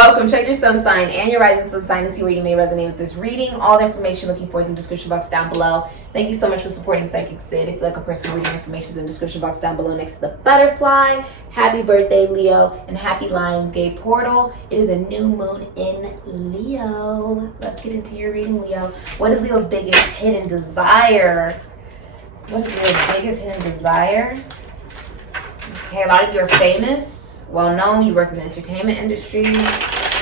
Welcome. Check your sun sign and your rising sun sign to see where you may resonate with this reading. All the information you're looking for is in the description box down below. Thank you so much for supporting Sikiksyd. If you like a personal reading, information is in the description box down below next to the butterfly. Happy birthday, Leo, and happy Lionsgate portal. It is a new moon in Leo. Let's get into your reading, Leo. What is Leo's biggest hidden desire? What is Leo's biggest hidden desire? Okay, a lot of you are famous, well-known. You work in the entertainment industry,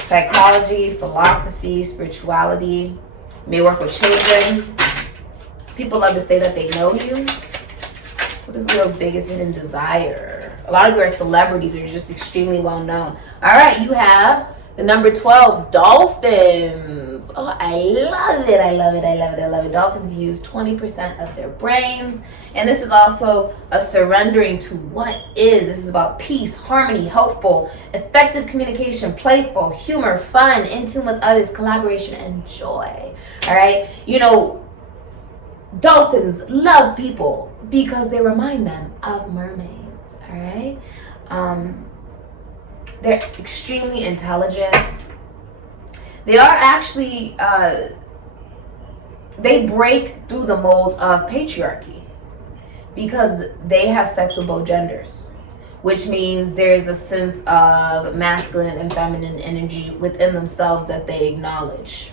psychology, philosophy, spirituality. You may work with children. People love to say that they know you. What is Leo's biggest hidden desire? A lot of you are celebrities or you're just extremely well-known. All right, you have the number 12, dolphins. Oh, I love it. I love it. I love it. I love it. Dolphins use 20% of their brains. And this is also a surrendering to what is. This is about peace, harmony, helpful, effective communication, playful, humor, fun, in tune with others, collaboration, and joy. All right. You know, dolphins love people because they remind them of mermaids. All right. They're extremely intelligent. They are actually, they break through the mold of patriarchy because they have sex with both genders, which means there's a sense of masculine and feminine energy within themselves that they acknowledge.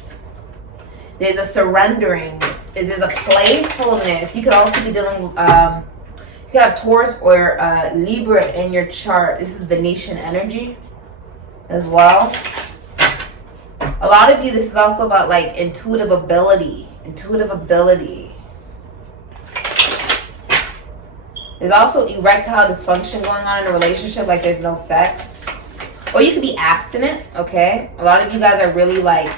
There's a surrendering. There's a playfulness. You could also be dealing with, you have Taurus or Libra in your chart. This is Venetian energy as well. A lot of you, this is also about like intuitive ability. There's also erectile dysfunction going on in a relationship, like there's no sex. Or you could be abstinent, okay? A lot of you guys are really like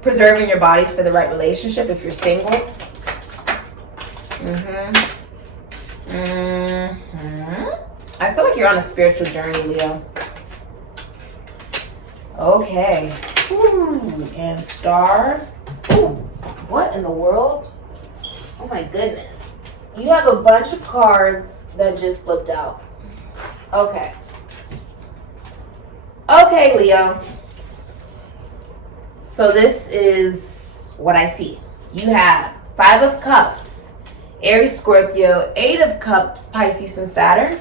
preserving your bodies for the right relationship if you're single. I feel like you're on a spiritual journey, Leo. Okay. Ooh, and star. Ooh, what in the world? Oh my goodness. You have a bunch of cards that just flipped out. Okay. Okay, Leo. So this is what I see. You have 5 of Cups, Aries, Scorpio, 8 of Cups, Pisces, and Saturn.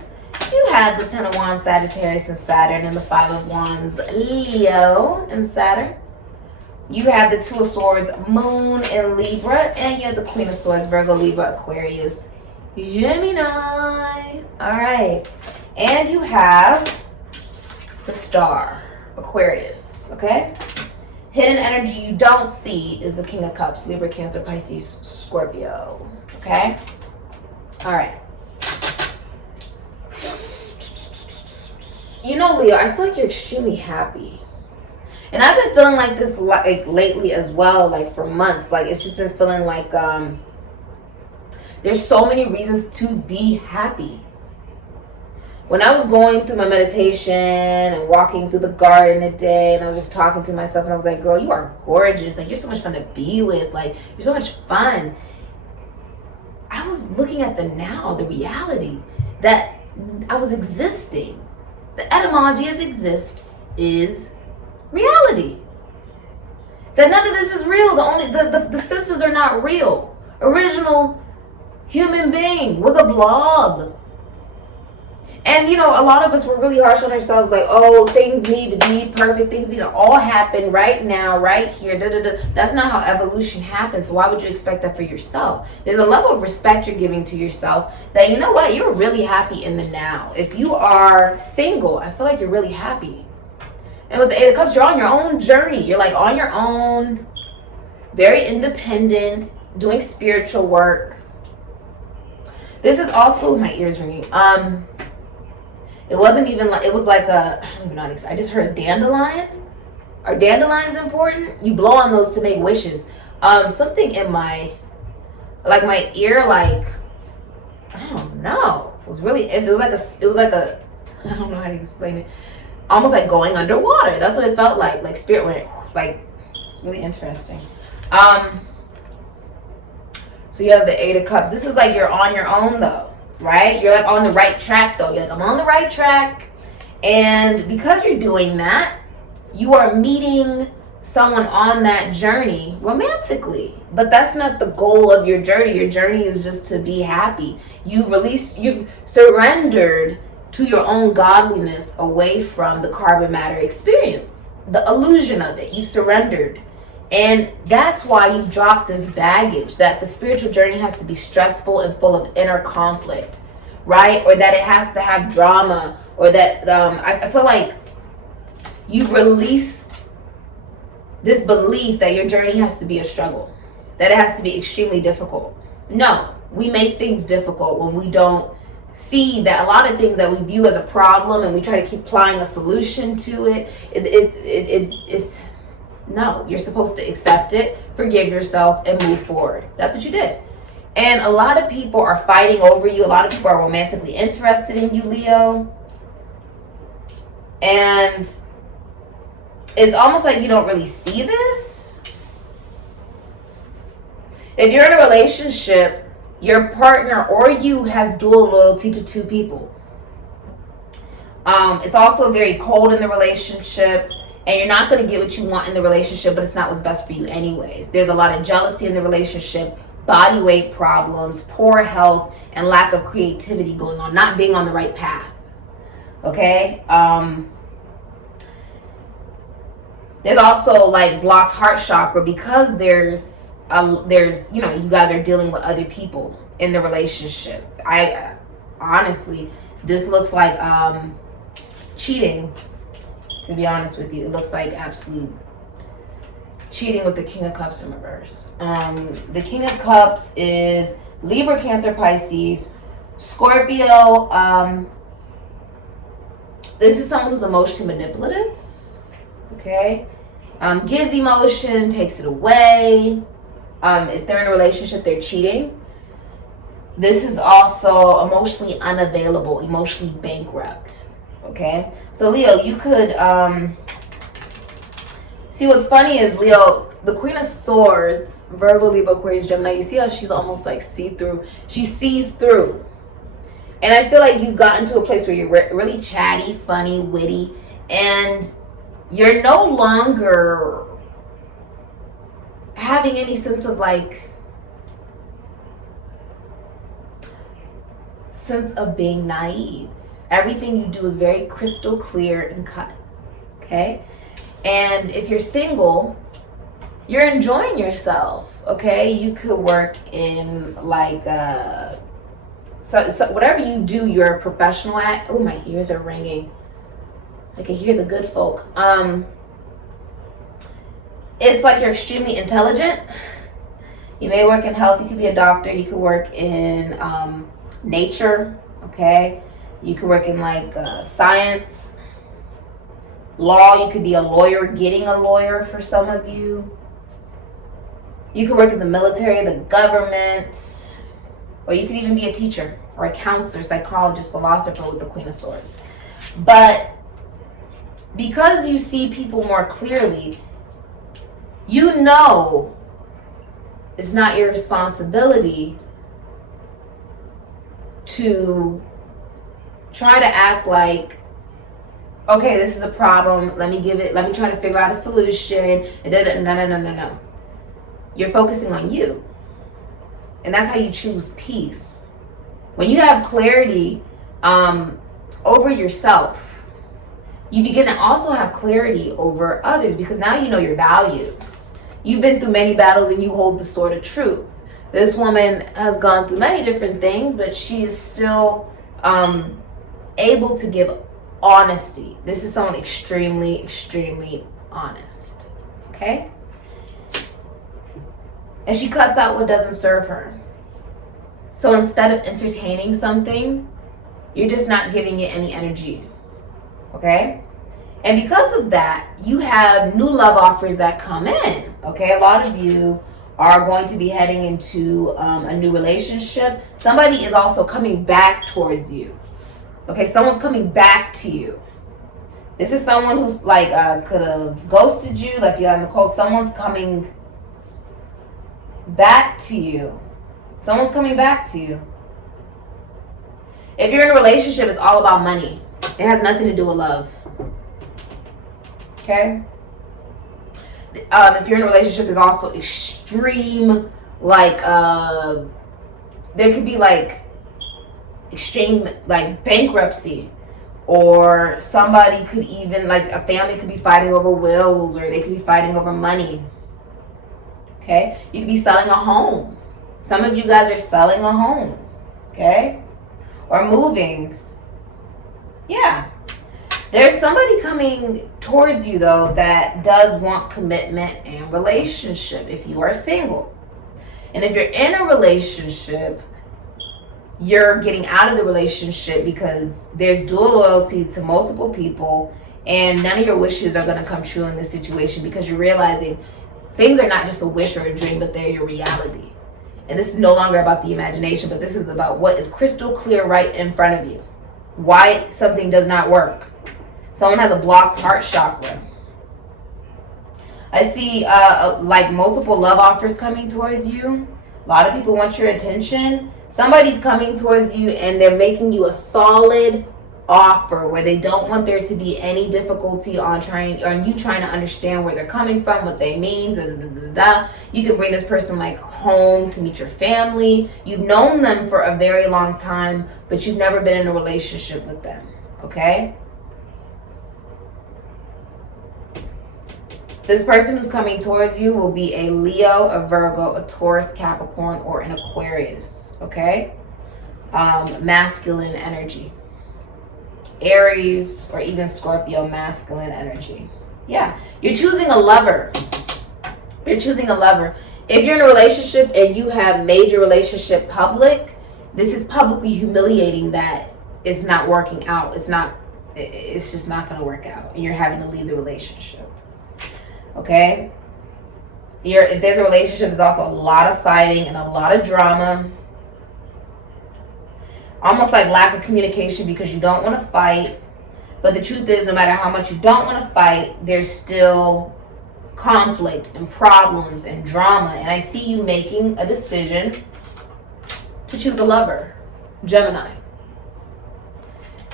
You had the 10 of Wands, Sagittarius, and Saturn, and the 5 of Wands, Leo, and Saturn. You have the 2 of Swords, Moon, and Libra, and you have the Queen of Swords, Virgo, Libra, Aquarius, Gemini. All right. And you have the Star, Aquarius, okay? Hidden energy you don't see is the King of Cups, Libra, Cancer, Pisces, Scorpio, okay? All right. You know, Leo, I feel like you're extremely happy. And I've been feeling like this like lately as well, like for months. Like it's just been feeling like there's so many reasons to be happy. When I was going through my meditation and walking through the garden today, and I was just talking to myself, and I was like, girl, you are gorgeous. Like, you're so much fun to be with. Like, you're so much fun. I was looking at the now, the reality that I was existing. The etymology of exist is reality. That none of this is real. The senses are not real. Original human being was a blob. And you know, a lot of us were really harsh on ourselves, like, oh, things need to be perfect, things need to all happen right now, right here. That's not how evolution happens. So why would you expect that for yourself? There's a level of respect you're giving to yourself that, you know what, you're really happy in the now. If you are single, I feel like you're really happy. And with the 8 of Cups, you're on your own journey. You're like on your own, very independent, doing spiritual work. This is also, my ears ringing. It wasn't even like, it was like a, I don't even know how to explain. I just heard a dandelion. Are dandelions important? You blow on those to make wishes. Something in my, like my ear, like, I don't know. It was really, it was like a, I don't know how to explain it. Almost like going underwater. That's what it felt like. Like spirit went, like, it's really interesting. So you have the 8 of Cups. This is like you're on your own though. Right? You're like on the right track though. You're like, I'm on the right track. And because you're doing that, you are meeting someone on that journey romantically. But that's not the goal of your journey. Your journey is just to be happy. You've surrendered to your own godliness away from the carbon matter experience, the illusion of it. You've surrendered. And that's why you drop this baggage, that the spiritual journey has to be stressful and full of inner conflict, right? Or that it has to have drama, or that I feel like you've released this belief that your journey has to be a struggle, that it has to be extremely difficult. No, we make things difficult when we don't see that a lot of things that we view as a problem and we try to keep applying a solution to it. It's no, you're supposed to accept it, forgive yourself, and move forward. That's what you did. And a lot of people are fighting over you. A lot of people are romantically interested in you, Leo. And it's almost like you don't really see this. If you're in a relationship, your partner or you has dual loyalty to two people. It's also very cold in the relationship. And you're not going to get what you want in the relationship, but it's not what's best for you anyways. There's a lot of jealousy in the relationship, body weight problems, poor health, and lack of creativity going on, not being on the right path. Okay? There's also like blocked heart chakra because there's you know, you guys are dealing with other people in the relationship. I honestly, this looks like cheating. To be honest with you, it looks like absolute cheating with the King of Cups in reverse. The King of Cups is Libra, Cancer, Pisces, Scorpio. This is someone who's emotionally manipulative. Okay, gives emotion, takes it away. If they're in a relationship, they're cheating. This is also emotionally unavailable, emotionally bankrupt. Okay, so Leo, you could see what's funny is Leo, the Queen of Swords, Virgo, Libra, Aquarius, Gemini. You see how she's almost like see-through. She sees through, and I feel like you've gotten to a place where you're really chatty, funny, witty, and you're no longer having any sense of being naive. Everything you do is very crystal clear and cut, okay? And if you're single, you're enjoying yourself, okay? You could work in so whatever you do, you're a professional at. Oh, my ears are ringing. I can hear the good folk. It's like you're extremely intelligent. You may work in health. You could be a doctor. You could work in nature, okay? You could work in science, law. You could be a lawyer, getting a lawyer for some of you. You could work in the military, the government, or you could even be a teacher or a counselor, psychologist, philosopher with the Queen of Swords. But because you see people more clearly, you know it's not your responsibility to try to act like, okay, this is a problem, let me try to figure out a solution. No. You're focusing on you. And that's how you choose peace. When you have clarity over yourself, you begin to also have clarity over others, because now you know your value. You've been through many battles and you hold the sword of truth. This woman has gone through many different things, but she is still able to give honesty. This is someone extremely, extremely honest. Okay? And she cuts out what doesn't serve her. So instead of entertaining something, you're just not giving it any energy. Okay? And because of that, you have new love offers that come in. Okay? A lot of you are going to be heading into a new relationship. Somebody is also coming back towards you. Okay? Someone's coming back to you. This is someone who's could have ghosted you, left you out in the cold. Someone's coming back to you. Someone's coming back to you. If you're in a relationship, it's all about money. It has nothing to do with love. Okay? If you're in a relationship, there's also extreme, like, there could be, like, extreme, like, bankruptcy. Or somebody could even, like, a family could be fighting over wills, or they could be fighting over money. Okay? You could be selling a home. Some of you guys are selling a home. Okay? Or moving. Yeah. There's somebody coming towards you, though, that does want commitment and relationship if you are single. And if you're in a relationship, you're getting out of the relationship because there's dual loyalty to multiple people, and none of your wishes are going to come true in this situation because you're realizing things are not just a wish or a dream, but they're your reality. And this is no longer about the imagination, but this is about what is crystal clear right in front of you. Why something does not work. Someone has a blocked heart chakra. I see like multiple love offers coming towards you. A lot of people want your attention. Somebody's coming towards you and they're making you a solid offer where they don't want there to be any difficulty on you trying to understand where they're coming from, what they mean. You can bring this person like home to meet your family. You've known them for a very long time, but you've never been in a relationship with them. Okay? This person who's coming towards you will be a Leo, a Virgo, a Taurus, Capricorn, or an Aquarius. Okay? Masculine energy. Aries or even Scorpio, masculine energy. Yeah. You're choosing a lover. You're choosing a lover. If you're in a relationship and you have made your relationship public, this is publicly humiliating that it's not working out. It's just not going to work out. And you're having to leave the relationship. Okay? If there's a relationship, there's also a lot of fighting and a lot of drama. Almost like lack of communication because you don't want to fight. But the truth is, no matter how much you don't want to fight, there's still conflict and problems and drama. And I see you making a decision to choose a lover. Gemini.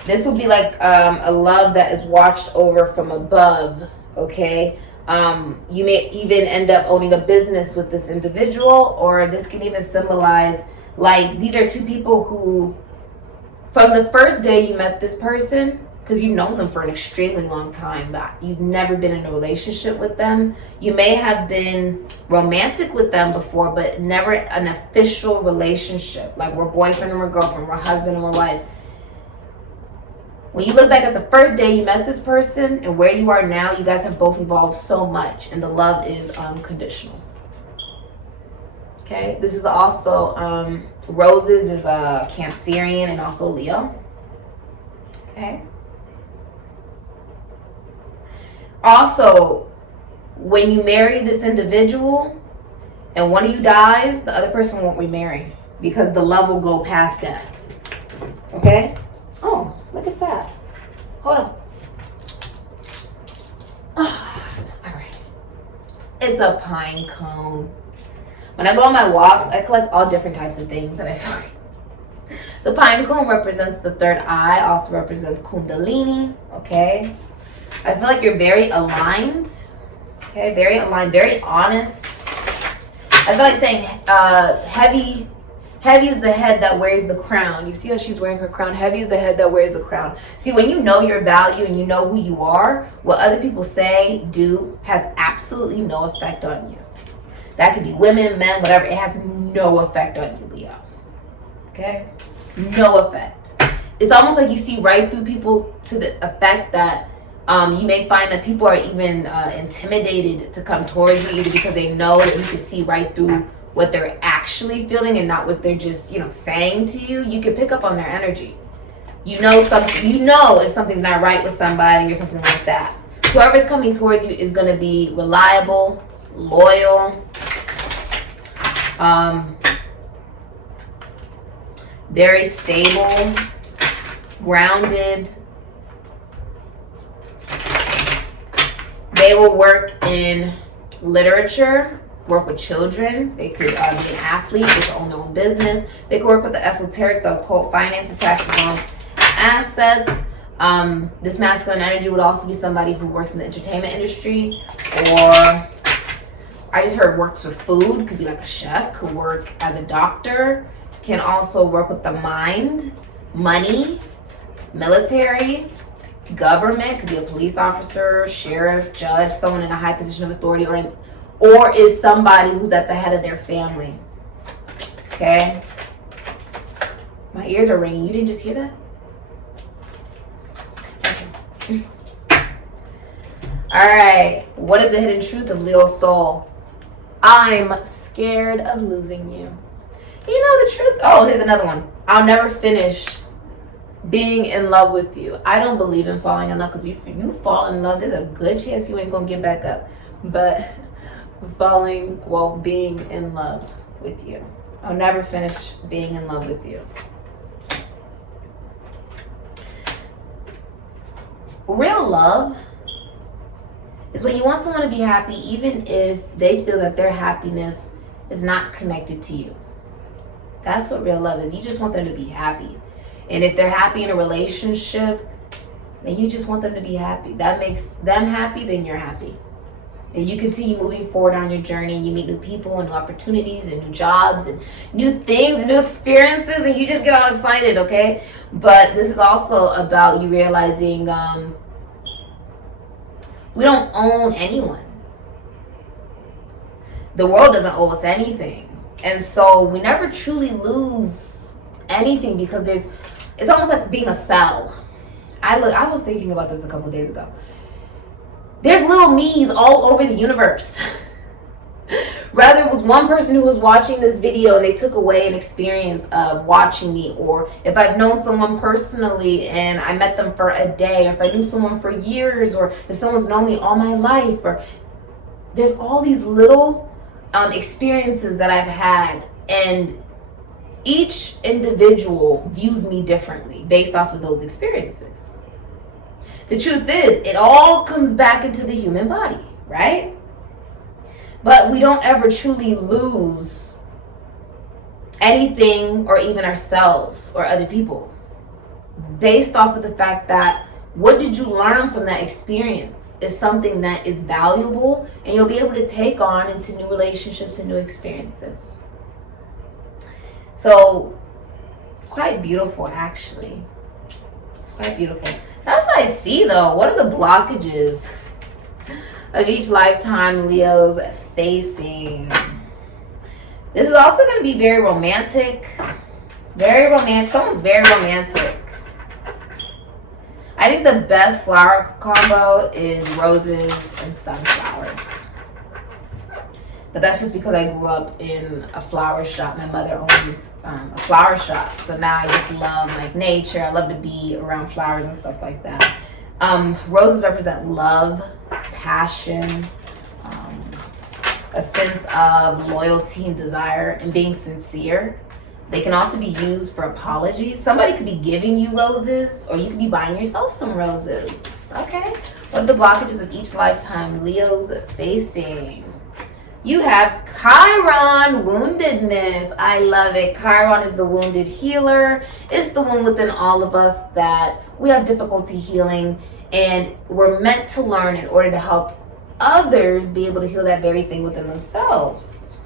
This will be like a love that is watched over from above. Okay? You may even end up owning a business with this individual, or this can even symbolize, like, these are two people who, from the first day you met this person, because you've known them for an extremely long time, but you've never been in a relationship with them. You may have been romantic with them before, but never an official relationship. Like, we're boyfriend and we're girlfriend, we're husband and we're wife. When you look back at the first day you met this person and where you are now, you guys have both evolved so much, and the love is unconditional. Okay, this is also, Roses is a Cancerian and also Leo. Okay. Also, when you marry this individual and one of you dies, the other person won't remarry because the love will go past that. Okay? Oh, look at that. Hold on. Oh, all right. It's a pine cone. When I go on my walks, I collect all different types of things that I find. The pine cone represents the third eye, also represents Kundalini, okay? I feel like you're very aligned, okay? Very aligned, very honest. I feel like saying heavy is the head that wears the crown. You see how she's wearing her crown? Heavy is the head that wears the crown. See, when you know your value and you know who you are, what other people say, do, has absolutely no effect on you. That could be women, men, whatever. It has no effect on you, Leo. Okay? No effect. It's almost like you see right through people to the effect that you may find that people are even intimidated to come towards you, either because they know that you can see right through what they're actually feeling and not what they're just, saying to you. You can pick up on their energy. You know if something's not right with somebody or something like that. Whoever's coming towards you is going to be reliable, loyal, very stable, grounded. They will work in literature, work with children. They could be an athlete. They could own their own business. They could work with the esoteric, the occult, finances, taxes, loans, assets. This masculine energy would also be somebody who works in the entertainment industry, or I just heard works with food, could be like a chef, could work as a doctor, can also work with the mind, money, military, government, could be a police officer, sheriff, judge, someone in a high position of authority, or is somebody who's at the head of their family. Okay? My ears are ringing. You didn't just hear that? Okay. All right. What is the hidden truth of Leo's soul? I'm scared of losing you. You know the truth. Oh, here's another one. I'll never finish being in love with you. I don't believe in falling in love, because if you fall in love, there's a good chance you ain't gonna get back up. But being in love with you. I'll never finish being in love with you. Real love is when you want someone to be happy, even if they feel that their happiness is not connected to you. That's what real love is. You just want them to be happy. And if they're happy in a relationship, then you just want them to be happy. That makes them happy, then you're happy. And you continue moving forward on your journey. You meet new people and new opportunities and new jobs and new things and new experiences, and you just get all excited, okay? But this is also about you realizing we don't own anyone. The world doesn't owe us anything. And so we never truly lose anything, because it's almost like being a cell. I was thinking about this a couple days ago. There's little me's all over the universe. Rather, it was one person who was watching this video and they took away an experience of watching me, or if I've known someone personally and I met them for a day, or if I knew someone for years, or if someone's known me all my life, or there's all these little experiences that I've had, and each individual views me differently based off of those experiences. The truth is, it all comes back into the human body, right? But we don't ever truly lose anything, or even ourselves or other people, based off of the fact that what did you learn from that experience is something that is valuable, and you'll be able to take on into new relationships and new experiences. So it's quite beautiful, actually. It's quite beautiful. That's what I see, though. What are the blockages of each lifetime Leo's facing? This is also going to be very romantic. Very romantic. Someone's very romantic. I think the best flower combo is roses and sunflowers. But that's just because I grew up in a flower shop. My mother owned a flower shop. So now I just love like nature. I love to be around flowers and stuff like that. Roses represent love, passion, a sense of loyalty and desire, and being sincere. They can also be used for apologies. Somebody could be giving you roses, or you could be buying yourself some roses. Okay? What are the blockages of each lifetime Leo's facing? You have Chiron, woundedness. I love it. Chiron is the wounded healer. It's the one within all of us that we have difficulty healing, and we're meant to learn in order to help others be able to heal that very thing within themselves.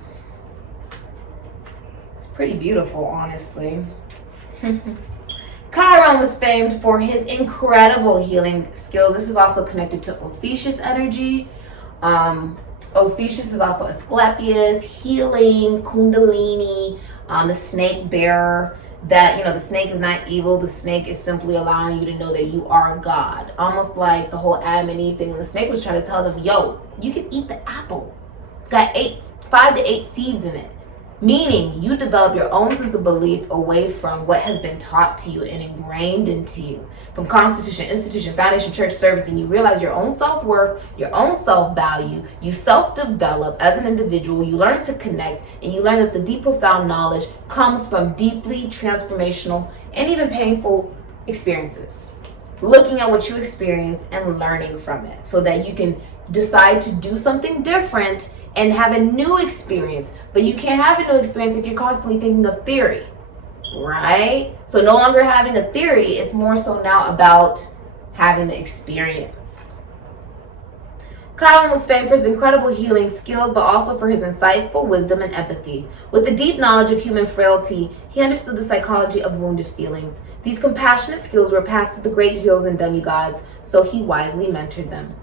It's pretty beautiful, honestly. Chiron was famed for his incredible healing skills. This is also connected to Ophiuchus energy. Ophiuchus is also Asclepius, healing, Kundalini, the snake bearer. That, you know, the snake is not evil. The snake is simply allowing you to know that you are God. Almost like the whole Adam and Eve thing. When the snake was trying to tell them, yo, you can eat the apple. It's got 5 to 8 seeds in it. Meaning you develop your own sense of belief away from what has been taught to you and ingrained into you. From constitution, institution, foundation, church, service, and you realize your own self-worth, your own self-value. You self-develop as an individual. You learn to connect, and you learn that the deep, profound knowledge comes from deeply transformational and even painful experiences. Looking at what you experience and learning from it so that you can decide to do something different and have a new experience. But you can't have a new experience if you're constantly thinking of theory, right? So no longer having a theory, it's more so now about having the experience. Chiron was famed for his incredible healing skills, but also for his insightful wisdom and empathy. With a deep knowledge of human frailty, he understood the psychology of wounded feelings. These compassionate skills were passed to the great heroes and demigods, so he wisely mentored them.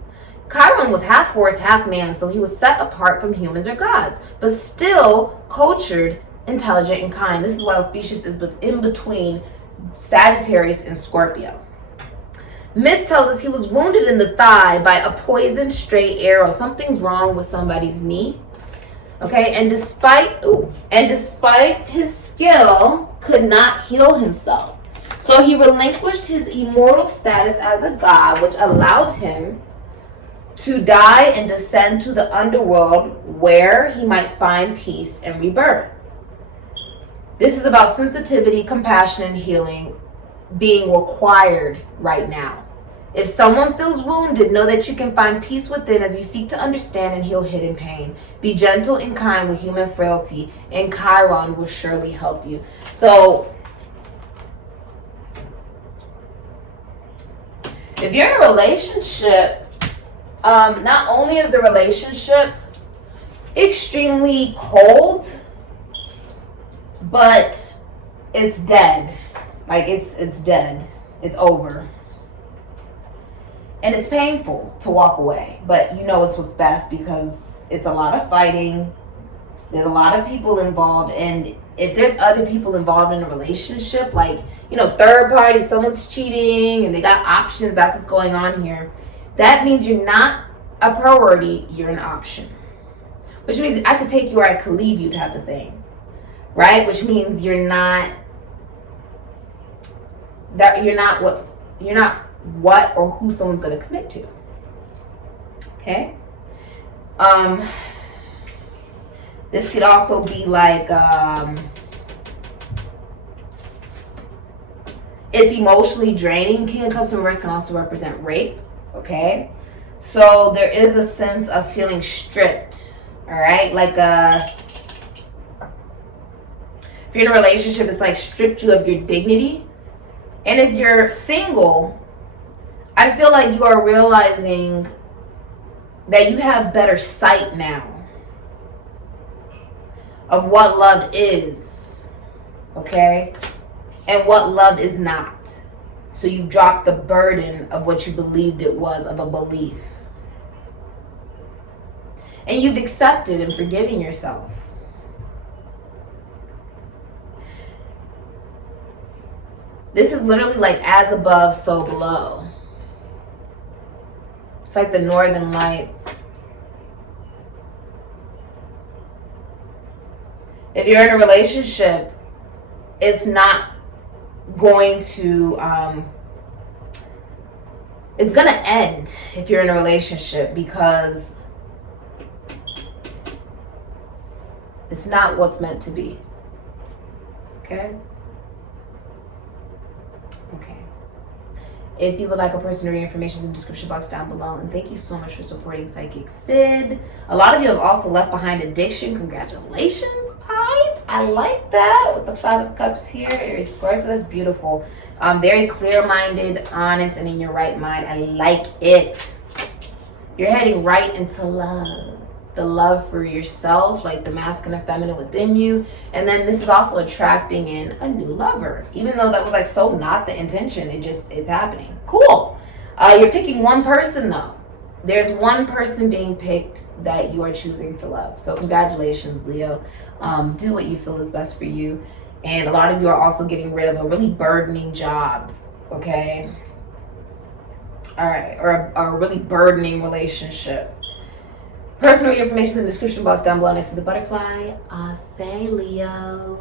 Chiron was half horse, half man, so he was set apart from humans or gods, but still cultured, intelligent, and kind. This is why Ophiuchus is in between Sagittarius and Scorpio. Myth tells us he was wounded in the thigh by a poisoned stray arrow. Something's wrong with somebody's knee. Okay, and despite his skill, could not heal himself. So he relinquished his immortal status as a god, which allowed him to die and descend to the underworld where he might find peace and rebirth. This is about sensitivity, compassion, and healing being required right now. If someone feels wounded, know that you can find peace within as you seek to understand and heal hidden pain. Be gentle and kind with human frailty, and Chiron will surely help you. So, if you're in a relationship, not only is the relationship extremely cold, but it's dead. Like it's dead. It's over. And it's painful to walk away, but you know it's what's best because it's a lot of fighting. There's a lot of people involved, and if there's other people involved in a relationship, like, you know, third party, someone's cheating and they got options, that's what's going on here. That means you're not a priority, you're an option. Which means I could take you or I could leave you type of thing. Right? Which means you're not what or who someone's going to commit to. Okay? This could also be like it's emotionally draining. King of Cups in reverse can also represent rape. Okay? So there is a sense of feeling stripped. All right? Like if you're in a relationship, it's like stripped you of your dignity. And if you're single, I feel like you are realizing that you have better sight now of what love is, okay? And what love is not. So you've dropped the burden of what you believed it was, of a belief. And you've accepted and forgiven yourself. This is literally like as above, so below. It's like the Northern Lights. If you're in a relationship, it's not going to, it's going to end if you're in a relationship because it's not what's meant to be. Okay? Okay. If you would like a personal reading, information is in the description box down below. And thank you so much for supporting Sikiksyd. A lot of you have also left behind addiction. Congratulations. I like that with the 5 of Cups here. Aries Scorpio, that's beautiful. Very clear-minded, honest, and in your right mind. I like it. You're heading right into love. The love for yourself, like the masculine and feminine within you. And then this is also attracting in a new lover. Even though that was like so not the intention, it's happening. Cool. You're picking one person though. There's one person being picked that you are choosing for love. So congratulations, Leo. Do what you feel is best for you. And a lot of you are also getting rid of a really burdening job, okay? All right, or a really burdening relationship. Personal information in the description box down below next to the butterfly. Say Leo.